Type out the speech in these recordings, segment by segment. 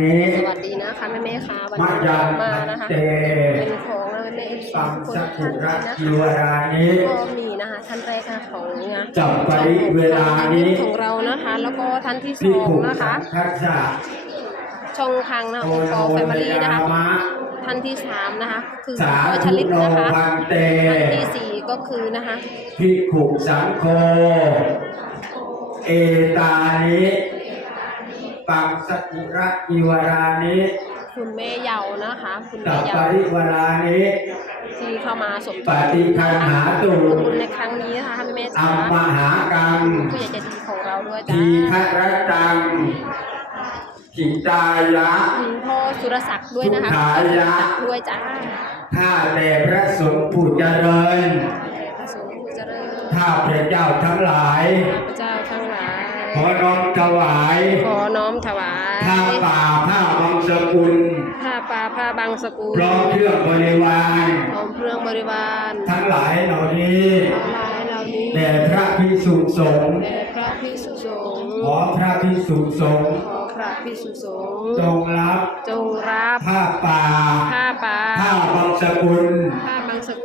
นี้สวัสดีนะคะแม่แม่ๆค่ะวันมะนี้ยัเรางมาพันนะคะเตเป็นของแม่แม่เอฟซีปังทุกคนสักทุกขุท่านระเลยนะกิคะวรานี้ก็มีนะคะท่านแรกค่ะของงานจับปริเวลานี้ของเรานะคะ แล้วก็ท่านที่สที่องผูกนะคะทักษะช่องทางนะโอองค์โนกรแฟมิลี่ยานะคะมะท่านที่สามนะคะ คือสาพ่อชธุลิตโนนะคะพันเตท่านที่สี่ก็คือนะคะพิขุสังโฆเอตานิ ปังสกุระกิวรานิคุณแม่เยานะคะ คุณตัแม่ปเยาปริวรานิที่เข้ามาสมทปบฏิคันหาตุบุญในครั้งนี้นะคะแม่แม่อัจ๋ามมหากรรมผู้ใหญ่ใจดีของเราด้วยจ้าทีฆรตังขิตายะ คุณพ่อสุรศักดิ์ด้วยนะคะสุขายะ ด้วยจ้าข้าแต่พระสงฆ์ผู้เจริญ พระสงฆ์ผู้เจริญข้าพระเจ้าทั้งหลาย พระ อน้อมถวาย ขอน้อมถวายผ้าป่าผ้าบางสกุลผ้าป่าผ้าบางสกุลพร้อมเครื่องบริวารพร้อมเครื่องบริวาร ทั้งหลายเหล่านี้ทั้งหลายเหล่านี้แด่พระพิสุสงฆ์แด่พระพิสุสงฆ์ขอพระพิสุสงฆ์ขอพระพิสุสงฆ์จงรับจงรับผ้าป่าผ้าป่าผ้าบางสกุลผ้า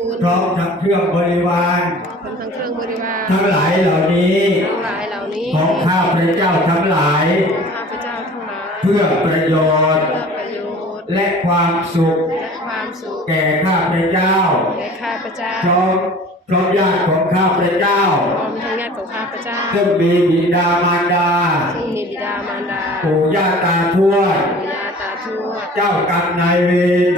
บางสกุลพร้อมทั้งเครื่องบริวารพร้อมทั้งเครื่องบริวารทั้งหลายเหล่านี้ทั้งหลายเหล่านี้ ของข้าพระเจ้าทั้งหลายของข้าพเจ้าทั้งหลาย เพื่อประโยชน์เพื่อประโยชน์และความสุขและความสุข แก่ข้าพระเจ้าแก่ข้าพเจ้าพร้อมพร้อมญาติของข้าพระเจ้าพร้อมทั้งญาติของข้าพเจ้า ซึ่งมีบิดามารดา ซึ่งมีบิดามารดา ปู่ย่าตาทวดปู่ย่าตาทวด เจ้ากรรมนายเวร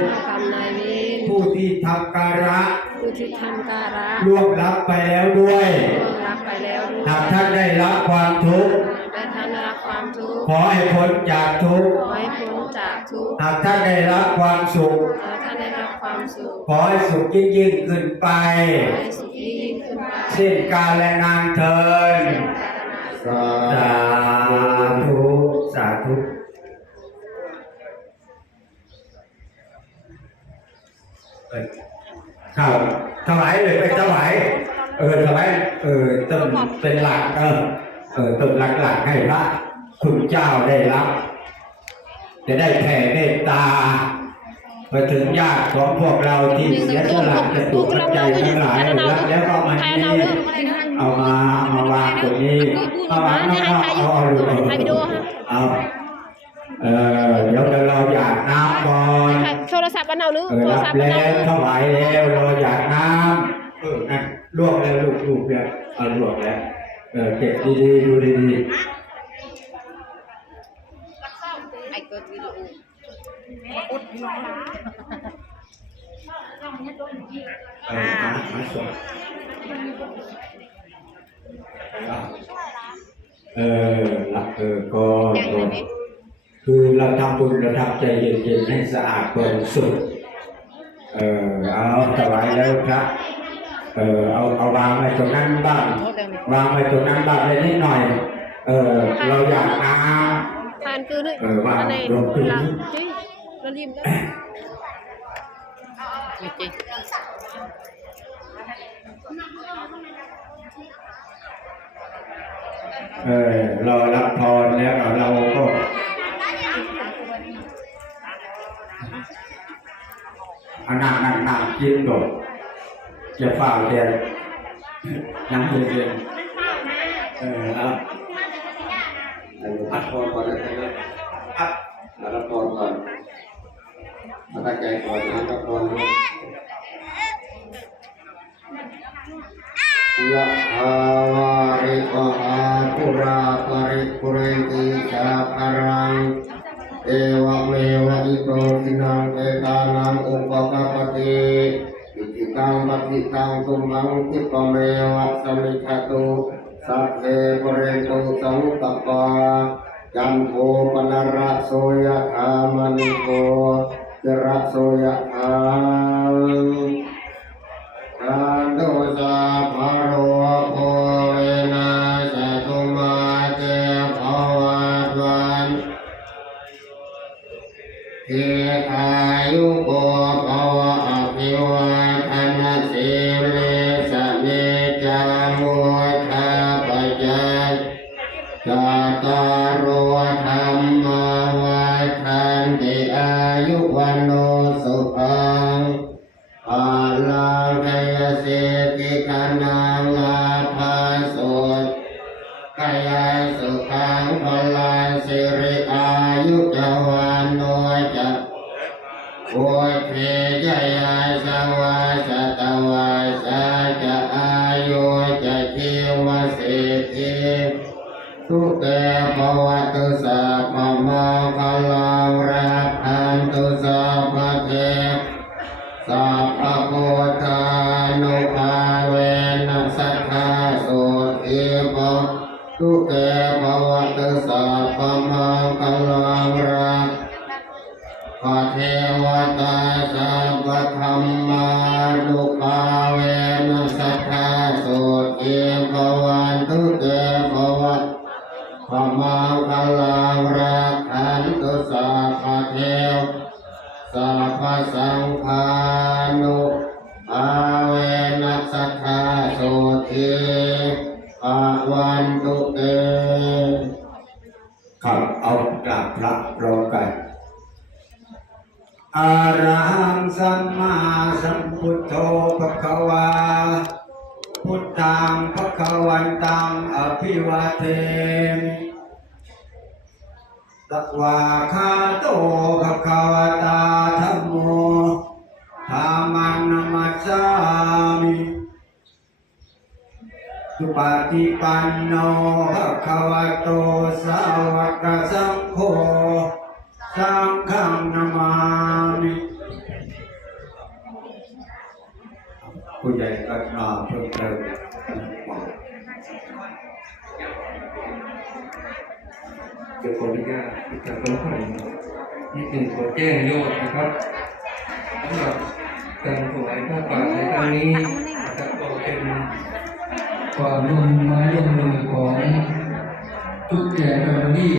ที่ทำการะผู้ที่ทำการะล่วงลับไปแล้วด้วยล่วงรับไปแล้วด้วยหากท่านได้รับความทุกข์และท่านได้รับความทุกข์ขอให้พ้นจากทุกข์ขอให้พ้นจากทุกข์หากท่านได้รับความสุขขอให้ท่านได้รับความสุขขอให้สุขยิ่งยิ่งขึ้นไปขอให้สุขยิ่งขึ้นไปสิ้นกาลและนานเทินสาสาธุสาธุ ครับถวายเลยไปถวาย เออถวายเออต้นเป็นหลักเออเออต้นหลักหลักๆให้พระคุณเจ้าได้รับ จะได้แผ่เมตตาไปถึงญาติของพวกเราที่เสียสละจะตุปัจจัยทั้งหลายรับแล้วก็มานี่เอามาเอามาวางตรงนี้เอาวางแล้วก็เอาเอาลูกเอา เราหรือเออโทรรับศัพท์บ้านแล้เราวถวายแล้วเราอยากน้ำเออนั่นลวกแล้วลูกลูกเนี่ยเอาลวกแล้วเออเก็บดีๆดูดีไอ้กดวิดีโอๆเออมามาส่งเออรับเออก็ก็คือเราทำบุญเราทำใจเย็นๆให้สะอาดบริสุทธิ์ เออเอาถวายแล้วครับเออเอาเอาวางไว้ตรงนั้นบ้างวางไว้ตรงนั้นบ้างเลยนิดหน่อย เออเราอยากน้ำทานคือนึกเออว่าอะไรลงคือหลังจุ้ยเราริมแล้วไม่จริงเออเรารับพรแล้วเราก็เอา นั่งนั่งนั่งกินโดดจะฝ่าเดียนยังเย็นๆเออเอารับพรก่อนนะครับครับรับพรก่อนมาตั้งใจก่อนนะรับพรนะยะถาวาริวหาปุราปริปุเรนติสาคารังเอวเมว ตานังอุปกปปติอิจิตังปฏิตังตุมังคิปเมวัสมิจฉตุสัพเพปเรตุสังตปปาจันโทปนระโสยะธามณิโกจระโสยะธา เทอายุโกภวะอภิวาทนาสิเลสะเนจามุทาปัจจัยตาตารโรธรรมวัฏันติอายุวันโนสุขังภาลังกายสิทธิคานังลาภาสุกายสุขังพลังสิริอายุจวัน โนจะพุทธิจยาสวาสตวาสาจะอายุจะชีวเสิทธิทุเตภวตุสัพพมังคลังรักขันตุสัพพเทสัพพะพุทธานุภาเวนัสทธาสุทิปทุกเตภวตุสัพพมังคลังรักพระ เทวตาสัพพะธรรมานุภาเวนัสสัทธาโสติภวันตุเตภวัตพมังคลังรักขันตุสัพเทวสัพสังฆานุภาเวนัสสัทธาโสติภวันตุเตครับเอากราบพระ อะระหังสัมมาสัมพุทโธภะคะวา พุทธังภะคะวันตังอภิวาเทมตะวาคาโตภะคะวตาธัมโมธามันนมัสสามิสุปฏิปันโนภะคะวะโตสาวกสังโฆสังฆนามา ผู้ใหญ่ก็นาเพิ่มเติมเดี๋ยวขออนุญาตที่จะต้องขอนิดหนึ่งขอแจ้งยอดนะครับสำหรับการถวายผ้าป่าในครั้งนี้นะครับก็เป็นความร่วมไม้ร่วมมือของทุกแก่แฟมิลี่